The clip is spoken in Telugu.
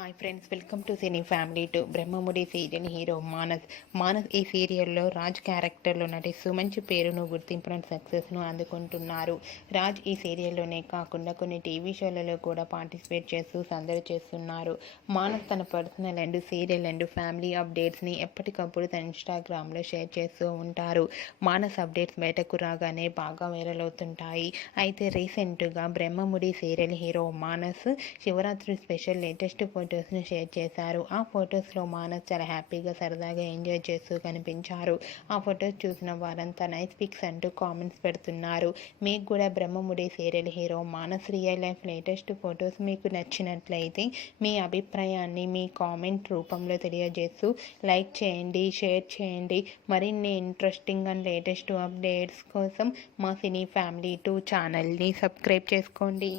Hi friends, welcome to cine family to. Brahmamudi serial hero Manas ఈ సీరియల్లో రాజ్ క్యారెక్టర్లో నటిస్తూ మంచి పేరును, గుర్తింపును, సక్సెస్ను అందుకుంటున్నారు. రాజ్ ఈ సీరియల్లోనే కాకుండా కొన్ని టీవీ షోలలో కూడా పార్టిసిపేట్ చేస్తూ సందడి చేస్తున్నారు. మానస్ తన personal and serial and family అప్డేట్స్ని ఎప్పటికప్పుడు తన ఇన్స్టాగ్రామ్లో షేర్ చేస్తూ ఉంటారు. మానస్ అప్డేట్స్ బయటకు రాగానే బాగా వైరల్ అవుతుంటాయి. అయితే రీసెంట్గా Brahmamudi serial hero Manas Shivaratri special latest ఫొటోస్ని షేర్ చేశారు. ఆ ఫొటోస్లో మానస్ చాలా హ్యాపీగా, సరదాగా ఎంజాయ్ చేస్తూ కనిపించారు. ఆ ఫొటోస్ చూసిన వారంతా నైస్ పిక్స్ అంటూ కామెంట్స్ పెడుతున్నారు. మీకు కూడా Brahmamudi serial hero Manas real life latest photos మీకు నచ్చినట్లయితే మీ అభిప్రాయాన్ని మీ కామెంట్ రూపంలో తెలియజేస్తూ లైక్ చేయండి, షేర్ చేయండి. మరిన్ని ఇంట్రెస్టింగ్ అండ్ లేటెస్ట్ అప్డేట్స్ కోసం మా సినీ ఫ్యామిలీ 2 ఛానల్ని సబ్స్క్రైబ్ చేసుకోండి.